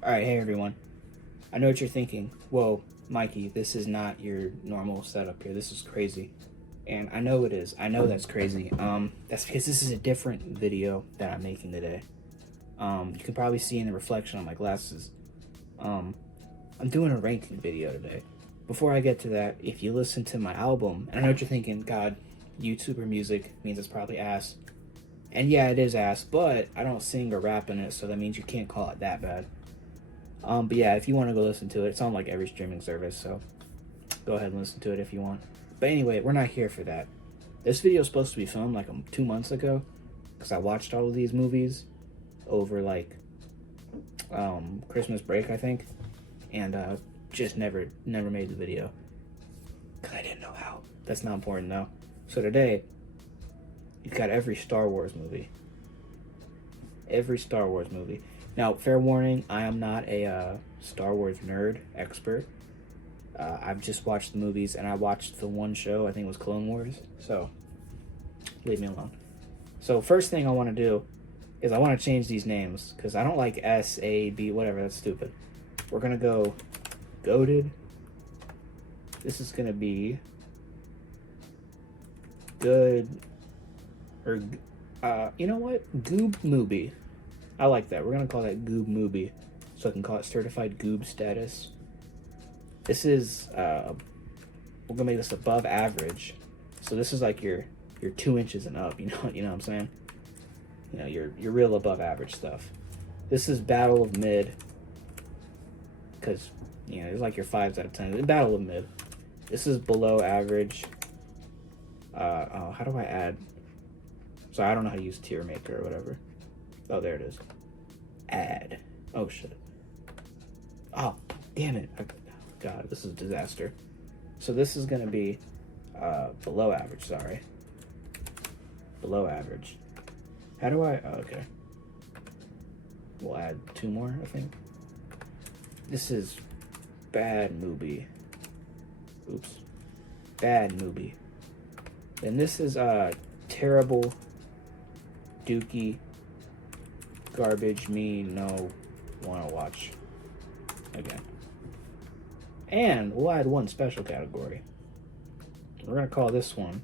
Alright, hey everyone. I know what you're thinking. Whoa, Mikey, this is not your normal setup here. This is crazy. And I know it is. I know that's crazy. That's because this is a different video that I'm making today. You can probably see in the reflection on my glasses. I'm doing a ranking video today. Before I get to that, if you listen to my album, and I know what you're thinking, God, YouTuber music means it's probably ass. And yeah, it is ass, but I don't sing or rap in it, so that means you can't call it that bad. But yeah, if you want to go listen to it, it's on like every streaming service, so go ahead and listen to it if you want. But anyway, we're not here for that. This video is supposed to be filmed like 2 months ago, because I watched all of these movies over like Christmas break, I think, and just never made the video because I didn't know how. That's not important though. So today, you've got every Star Wars movie. Every Star Wars movie. Now, fair warning, I am not a Star Wars nerd expert. I've just watched the movies, and I watched the one show, I think it was Clone Wars, so leave me alone. So first thing I want to do is I want to change these names, because I don't like S, A, B, whatever, that's stupid. We're going to go Goated. This is going to be Good, or, you know what? Goob Movie. I like that. We're going to call that Goob Movie, so I can call it Certified Goob Status. This is, we're going to make this above average. So this is like your 2 inches and up, you know what I'm saying? You know, your real above average stuff. This is Battle of Mid, because, you know, it's like your 5s out of 10. Battle of Mid. This is below average. Oh, how do I add? Sorry, I don't know how to use tier maker or whatever. Oh, there it is. Add. Oh, shit. Oh, damn it. God, this is a disaster. So this is going to be below average, sorry. Below average. How do I... Oh, okay. We'll add 2 more, I think. This is bad movie. Oops. Bad movie. Then this is terrible, dookie, garbage, me, no, want to watch again. And we'll add one special category. We're going to call this one.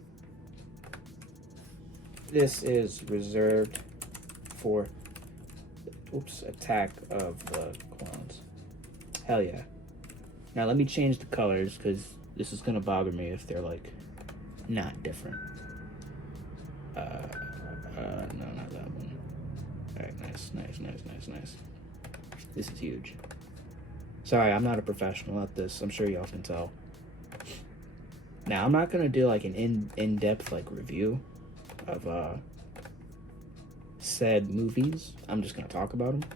This is reserved for, Attack of the Clones. Hell yeah. Now let me change the colors, because this is going to bother me if they're like not different. No, not that one. Alright, nice. This is huge. Sorry, I'm not a professional at this. I'm sure y'all can tell. Now, I'm not gonna do like an in-depth like review of said movies. I'm just gonna talk about them.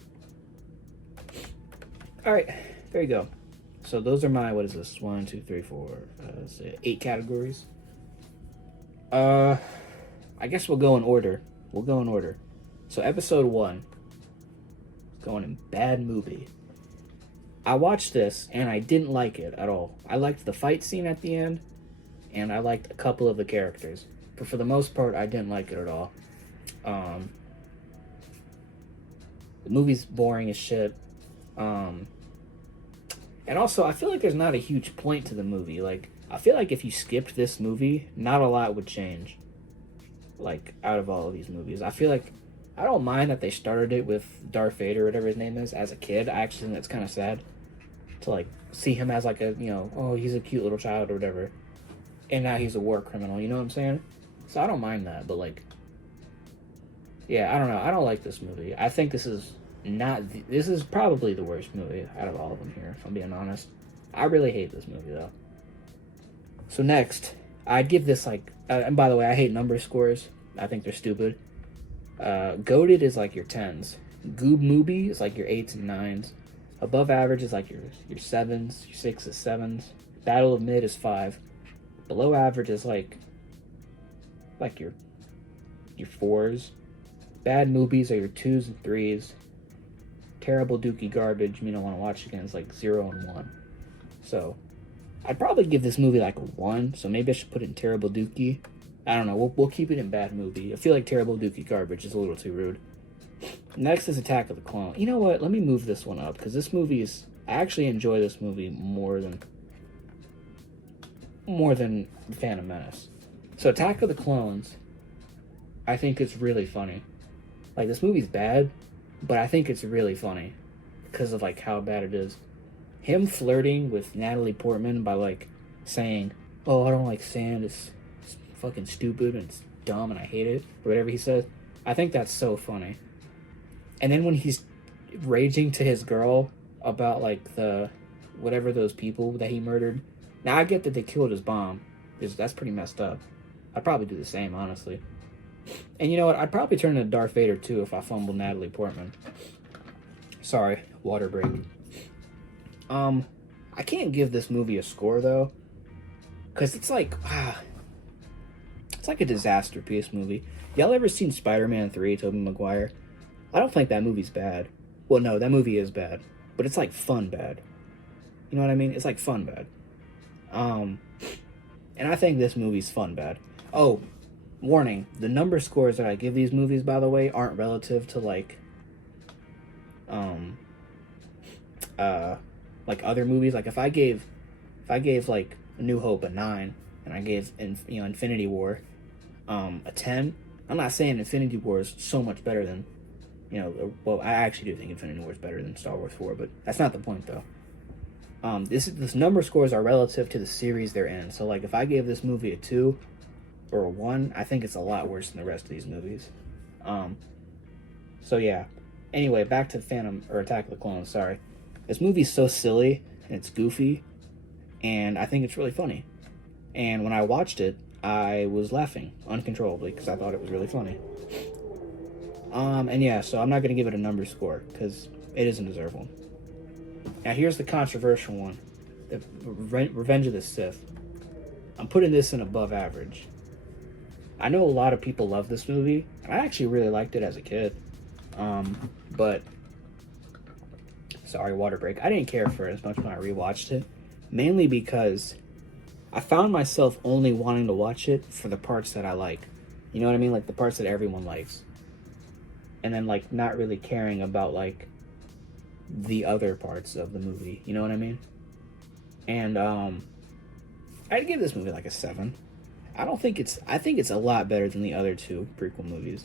Alright, there you go. So those are my, what is this? 1, 2, 3, 4, 8 categories. I guess we'll go in order. So episode 1, going in bad movie. I watched this and I didn't like it at all. I liked the fight scene at the end, and I liked a couple of the characters, but for the most part, I didn't like it at all. The movie's boring as shit. And also, I feel like there's not a huge point to the movie. Like, I feel like if you skipped this movie, not a lot would change. Like, out of all of these movies. I feel like, I don't mind that they started it with Darth Vader, whatever his name is, as a kid. I actually think that's kind of sad. To, like, see him as, like, a, you know, oh, he's a cute little child or whatever. And now he's a war criminal, you know what I'm saying? So I don't mind that, but, like, yeah, I don't know. I don't like this movie. I think this is this is probably the worst movie out of all of them here, if I'm being honest. I really hate this movie, though. So next, I'd give this, like, and by the way, I hate number scores. I think they're stupid. Goated is like your 10s. Goob Movie is like your 8s and 9s. Above average is like your 7s. Your 6 is 7s. Battle of Mid is 5. Below average is like your 4s. Bad movies are your 2s and 3s. Terrible dookie garbage, you don't want to watch again, is like 0 and 1. So I'd probably give this movie like a 1, so maybe I should put it in terrible dookie. I don't know, we'll keep it in bad movie. I feel like terrible dookie garbage is a little too rude. Next is Attack of the Clones. You know what? Let me move this one up because this movie is. I actually enjoy this movie more than Phantom Menace. So Attack of the Clones, I think it's really funny. Like this movie's bad, but I think it's really funny because of like how bad it is. Him flirting with Natalie Portman by like saying, "Oh, I don't like sand. It's fucking stupid and it's dumb and I hate it," or whatever he says. I think that's so funny. And then when he's raging to his girl about like the whatever those people that he murdered. Now I get that they killed his mom, because that's pretty messed up. I'd probably do the same, honestly. And you know what? I'd probably turn into Darth Vader too if I fumbled Natalie Portman. Sorry, water break. I can't give this movie a score though, because it's like a disaster piece movie. Y'all ever seen Spider-Man 3, Tobey Maguire? I don't think that movie's bad. Well, no, that movie is bad, but it's like fun bad. You know what I mean? It's like fun bad. And I think this movie's fun bad. Oh, warning, the number scores that I give these movies, by the way, aren't relative to like other movies. Like if I gave like A New Hope a 9 and I gave Infinity War a 10, I'm not saying Infinity War is so much better than well, I actually do think Infinity War is better than Star Wars 4, but that's not the point though. This number scores are relative to the series they're in. So like if I gave this movie a 2 or a 1, I think it's a lot worse than the rest of these movies. So yeah. Anyway, back to Attack of the Clones, sorry. This movie's so silly and it's goofy and I think it's really funny. And when I watched it, I was laughing uncontrollably because I thought it was really funny. And yeah, so I'm not going to give it a number score because it doesn't deserve one. Now here's the controversial one, the Revenge of the Sith. I'm putting this in above average. I know a lot of people love this movie, and I actually really liked it as a kid. But sorry, water break. I didn't care for it as much when I rewatched it, mainly because I found myself only wanting to watch it for the parts that I like. You know what I mean? Like the parts that everyone likes. And then like not really caring about like the other parts of the movie. You know what I mean? And I'd give this movie like a 7. I think it's a lot better than the other two prequel movies.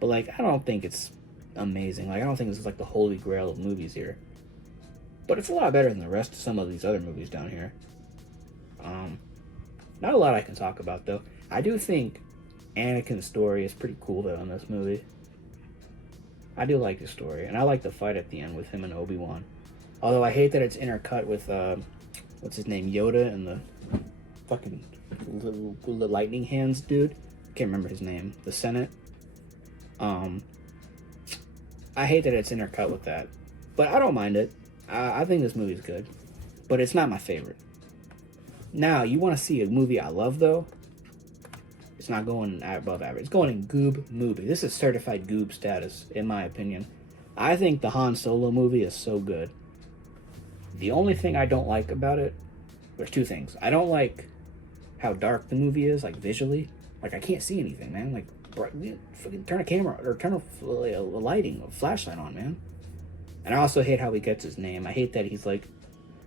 But like I don't think it's amazing. Like I don't think this is like the holy grail of movies here. But it's a lot better than the rest of some of these other movies down here. Not a lot I can talk about though. I do think Anakin's story is pretty cool though in this movie. I do like the story, and I like the fight at the end with him and Obi-Wan. Although I hate that it's intercut with what's his name, Yoda, and the fucking little lightning hands dude. Can't remember his name. The Senate. I hate that it's intercut with that, but I don't mind it. I think this movie's good, but it's not my favorite. Now, you want to see a movie I love though? It's not going above average. It's going in Goob movie. This is certified Goob status, in my opinion. I think the Han Solo movie is so good. The only thing I don't like about it, there's two things. I don't like how dark the movie is, like visually. Like I can't see anything, man. Like, fucking turn a camera or turn a lighting, a flashlight on, man. And I also hate how he gets his name. I hate that he's like,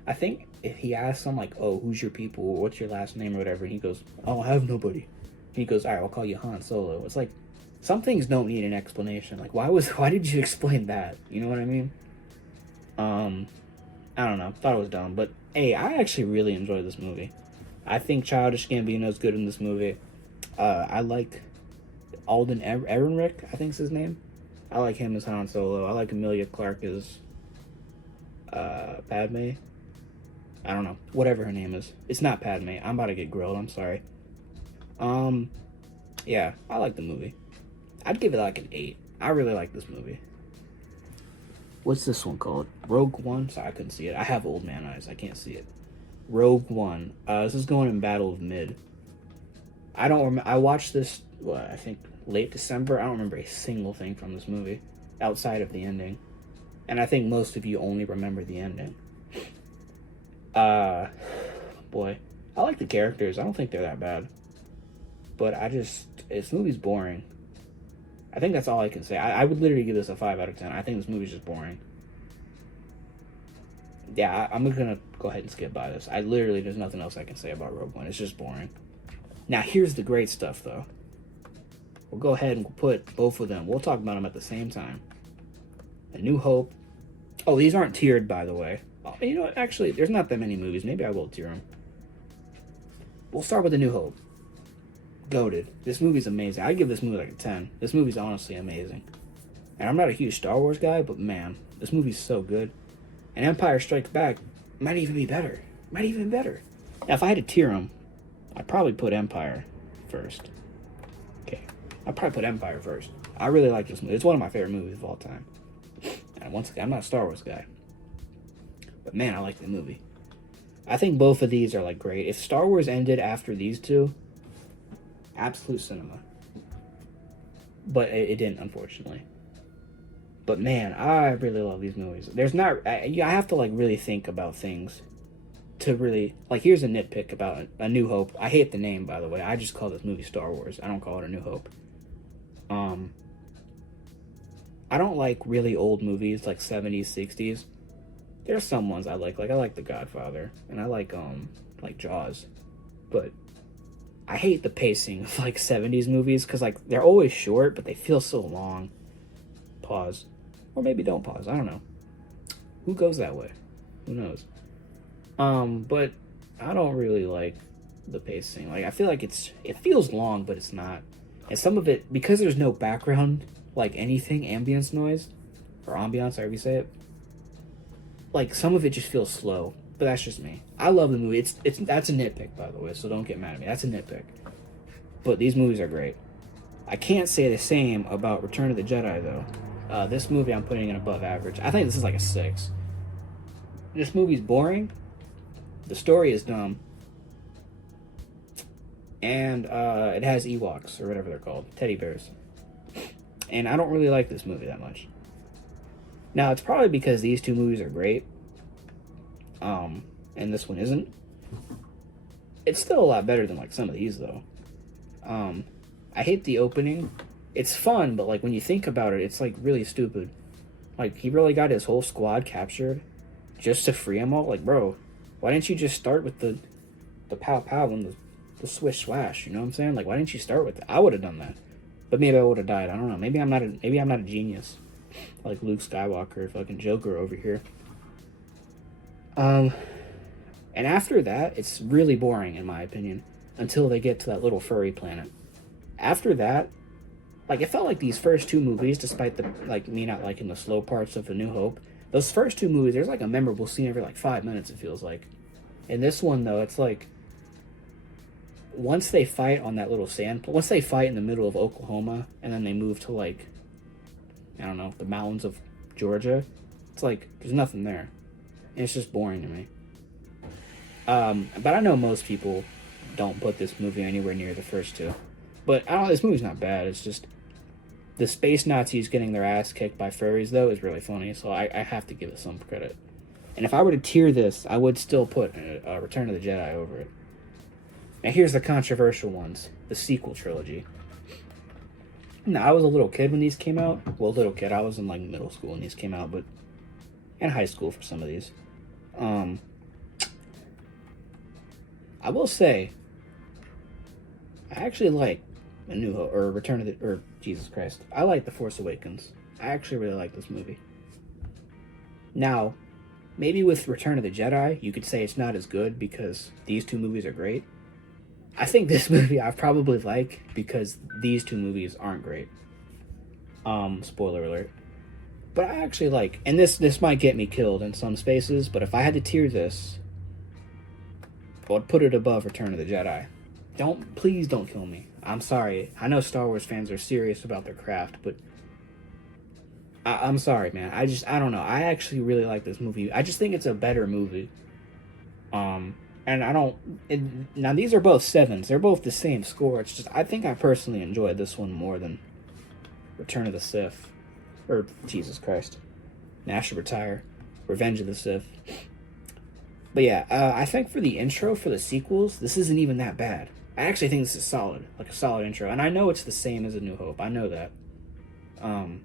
I think if he asks him like, "Oh, who's your people? What's your last name?" or whatever, and he goes, "Oh, I have nobody." He goes, "All right, I'll call you Han Solo." It's like, some things don't need an explanation. Like, why did you explain that? You know what I mean? I don't know. Thought it was dumb. But, hey, I actually really enjoyed this movie. I think Childish Gambino's good in this movie. I like Alden Ehrenreich, I think is his name. I like him as Han Solo. I like Emilia Clarke as Padme. I don't know. Whatever her name is. It's not Padme. I'm about to get grilled. I'm sorry. Yeah, I like the movie. I'd give it like an 8. I really like this movie. What's this one called? Rogue One? Sorry, I couldn't see it. I have old man eyes. I can't see it. Rogue One. This is going in Battle of Mid. I don't remember. I watched this, I think late December. I don't remember a single thing from this movie outside of the ending. And I think most of you only remember the ending. Boy. I like the characters. I don't think they're that bad. But this movie's boring. I think that's all I can say. I would literally give this a 5 out of 10. I think this movie's just boring. Yeah, I'm gonna go ahead and skip by this. There's nothing else I can say about Rogue One. It's just boring. Now, here's the great stuff, though. We'll go ahead and put both of them. We'll talk about them at the same time. A New Hope. Oh, these aren't tiered, by the way. Oh, you know what? Actually, there's not that many movies. Maybe I will tier them. We'll start with A New Hope. Goated. This movie's amazing. I give this movie like a 10. This movie's honestly amazing. And I'm not a huge Star Wars guy, but man, this movie's so good. And Empire Strikes Back might even be better. Might even be better. Now, if I had to tier them, I'd probably put Empire first. Okay. I'd probably put Empire first. I really like this movie. It's one of my favorite movies of all time. And once again, I'm not a Star Wars guy. But man, I like the movie. I think both of these are like great. If Star Wars ended after these two, absolute cinema. But it didn't, unfortunately. But man, I really love these movies. I have to like really think about things to really, like, here's a nitpick about A New Hope. I hate the name, by the way. I just call this movie Star Wars. I don't call it A New Hope. I don't like really old movies like 70s, 60s. There's some ones I like I like The Godfather, and I like Jaws. But I hate the pacing of like 70s movies because like they're always short, but they feel so long. Pause. Or maybe don't pause. I don't know. Who goes that way? Who knows? But I don't really like the pacing. Like, I feel like it feels long, but it's not. And some of it, because there's no background, like anything, ambience noise, or ambiance, however you say it, like some of it just feels slow. But that's just me. I love the movie. That's a nitpick, by the way, so don't get mad at me. That's a nitpick. But these movies are great. I can't say the same about Return of the Jedi, though. This movie I'm putting in above average. I think this is like a 6. This movie's boring. The story is dumb. And it has Ewoks, or whatever they're called. Teddy bears. And I don't really like this movie that much. Now, it's probably because these two movies are great. And this one isn't. It's still a lot better than like some of these, though. I hate the opening. It's fun, but like when you think about it, it's like really stupid. Like, he really got his whole squad captured just to free them all. Like, bro, why didn't you just start with the pow pow and the swish swash? You know what I'm saying? Like, why didn't you start with it? I would have done that, but maybe I would have died. I don't know. Maybe I'm not a genius like Luke Skywalker, fucking Joker over here. And after that, it's really boring in my opinion until they get to that little furry planet. After that, like, it felt like these first two movies, despite the like me not liking the slow parts of A New Hope, those first two movies, there's like a memorable scene every like 5 minutes, it feels like. In this one, though, it's like once they fight on that little once they fight in the middle of Oklahoma, and then they move to like, I don't know, the mountains of Georgia, it's like there's nothing there. And it's just boring to me. But I know most people don't put this movie anywhere near the first two. But I don't know, this movie's not bad. It's just the space Nazis getting their ass kicked by furries, though, is really funny. So I have to give it some credit. And if I were to tier this, I would still put Return of the Jedi over it. Now here's the controversial ones. The sequel trilogy. Now, I was a little kid when these came out. Well, little kid. I was in like middle school when these came out, but and high school for some of these. I will say, I actually like A New Hope, or Jesus Christ. I like The Force Awakens. I actually really like this movie. Now, maybe with Return of the Jedi, you could say it's not as good because these two movies are great. I think this movie I probably like because these two movies aren't great. Spoiler alert. But I actually like, and this might get me killed in some spaces, but if I had to tier this, I would put it above Return of the Jedi. Please don't kill me. I'm sorry. I know Star Wars fans are serious about their craft, but I'm sorry, man. I don't know. I actually really like this movie. I just think it's a better movie. And I don't... now, these are both 7s. They're both the same score. It's just, I think I personally enjoyed this one more than Return of the Sith. Or, Jesus Christ. Now I should retire. Revenge of the Sith. But yeah, I think for the intro, for the sequels, this isn't even that bad. I actually think this is solid. Like a solid intro. And I know it's the same as A New Hope. I know that. And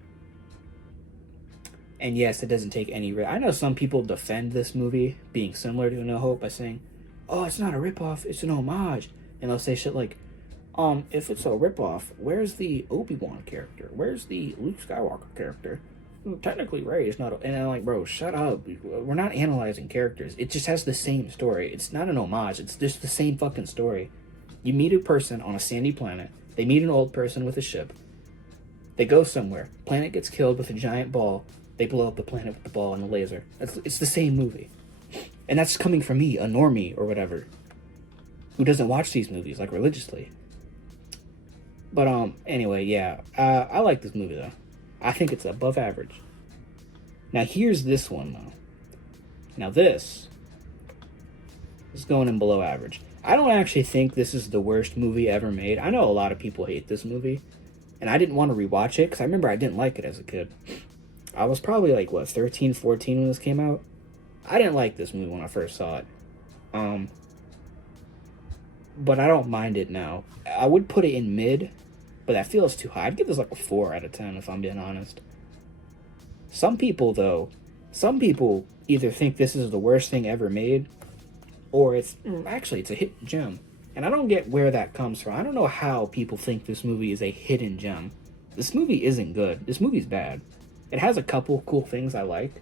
yes, it doesn't take any. I know some people defend this movie being similar to A New Hope by saying, "Oh, it's not a ripoff; it's an homage," and they'll say shit like, if it's a ripoff, where's the Obi-Wan character? Where's the Luke Skywalker character? Technically, Rey is not." And I'm like, bro, shut up. We're not analyzing characters. It just has the same story. It's not an homage. It's just the same fucking story. You meet a person on a sandy planet. They meet an old person with a ship. They go somewhere. Planet gets killed with a giant ball. They blow up the planet with the ball and the laser. It's the same movie. And that's coming from me, a normie or whatever, who doesn't watch these movies, like, religiously. But, anyway, yeah. I like this movie, though. I think it's above average. Now, here's this one, though. Now, this is going in below average. I don't actually think this is the worst movie ever made. I know a lot of people hate this movie. And I didn't want to rewatch it, because I remember I didn't like it as a kid. I was probably, like, 13, 14 when this came out? I didn't like this movie when I first saw it. But I don't mind it now. I would put it in mid, but that feels too high. I'd give this like a 4 out of 10 if I'm being honest. Some people either think this is the worst thing ever made, or it's a hidden gem. And I don't get where that comes from. I don't know how people think this movie is a hidden gem. This movie isn't good. This movie's bad. It has a couple cool things I like.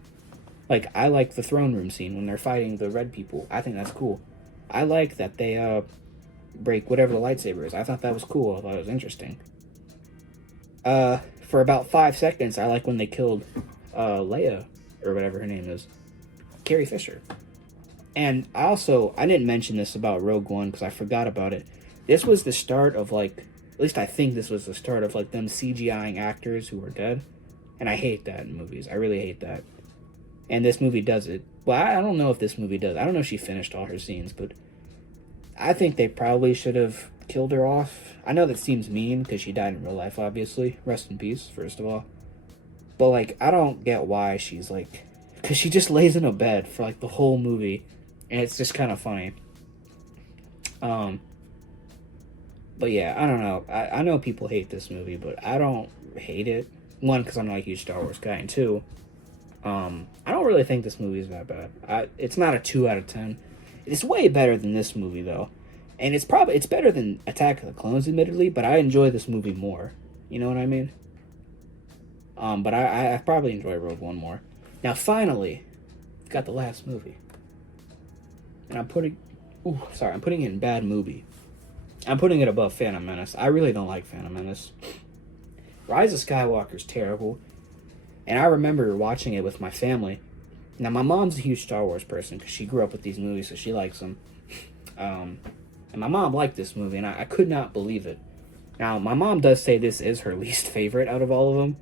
Like, I like the throne room scene when they're fighting the red people. I think that's cool. I like that they break whatever the lightsaber is. I thought that was cool. I thought it was interesting. For about 5 seconds, I like when they killed Leia, or whatever her name is. Carrie Fisher. And I didn't mention this about Rogue One because I forgot about it. This was the start of, like, at least I think this was the start of, like, them CGIing actors who were dead. And I hate that in movies. I really hate that. And this movie does it. Well, I don't know if this movie does. I don't know if she finished all her scenes, but I think they probably should have killed her off. I know that seems mean because she died in real life, obviously. Rest in peace, first of all. But, like, I don't get why she's, like... Because she just lays in a bed for, like, the whole movie. And it's just kind of funny. But yeah, I don't know. I know people hate this movie, but I don't hate it. One, because I'm not a huge Star Wars guy, and two, I don't really think this movie is that bad. It's not a 2 out of 10. It's way better than this movie, though. And it's better than Attack of the Clones, admittedly, but I enjoy this movie more. You know what I mean? But I probably enjoy Rogue One more. Now, finally, got the last movie. And I'm putting it in bad movie. I'm putting it above Phantom Menace. I really don't like Phantom Menace. Rise of Skywalker is terrible. And I remember watching it with my family. Now, my mom's a huge Star Wars person because she grew up with these movies, so she likes them. And my mom liked this movie, and I could not believe it. Now, my mom does say this is her least favorite out of all of them.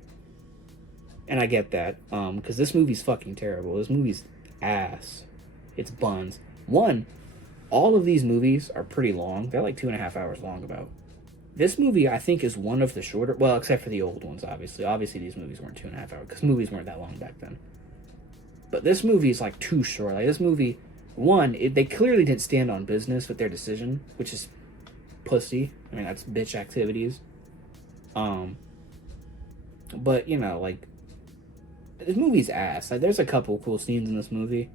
And I get that, because this movie's fucking terrible. This movie's ass. It's buns. One, all of these movies are pretty long. They're like 2.5 hours long about. This movie, I think, is one of the shorter... Well, except for the old ones, obviously. Obviously, these movies weren't 2.5 hours, because movies weren't that long back then. But this movie is, like, too short. Like, this movie... One, they clearly didn't stand on business with their decision, which is pussy. I mean, that's bitch activities. But, you know, like... This movie's ass. Like, there's a couple cool scenes in this movie.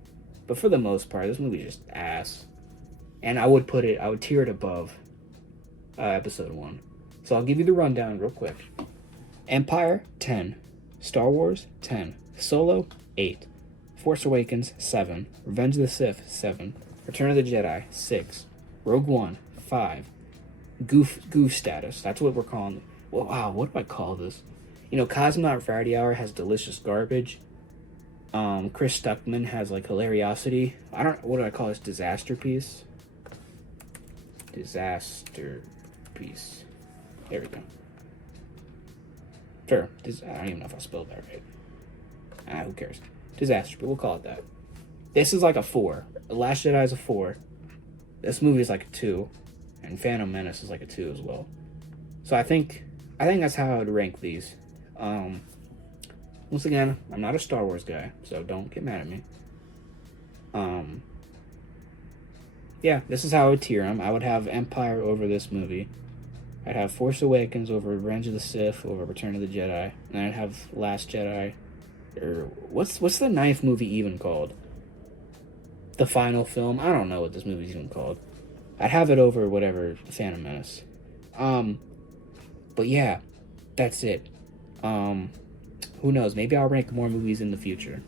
But for the most part, this movie's just ass. And I would tier it above Episode 1. So I'll give you the rundown real quick. Empire, 10. Star Wars, 10. Solo, 8. Force Awakens, 7. Revenge of the Sith, 7. Return of the Jedi, 6. Rogue One, 5. Goof status. That's what we're calling it. Well, wow, what do I call this? You know, Cosmonaut Variety Hour has delicious garbage. Chris Stuckman has, like, hilariosity. What do I call this? Disaster piece? Disaster piece. There we go. Sure. I don't even know if I spelled that right. Who cares? Disaster, but we'll call it that. This is like a 4. The Last Jedi is a 4. This movie is like a 2. And Phantom Menace is like a 2 as well. So I think that's how I would rank these. Once again, I'm not a Star Wars guy, so don't get mad at me. Yeah, this is how I would tier them. I would have Empire over this movie. I'd have Force Awakens over Revenge of the Sith over Return of the Jedi, and I'd have Last Jedi, or what's the ninth movie even called? The final film. I don't know what this movie's even called. I'd have it over whatever Phantom Menace. Um, but yeah, that's it. Who knows? Maybe I'll rank more movies in the future.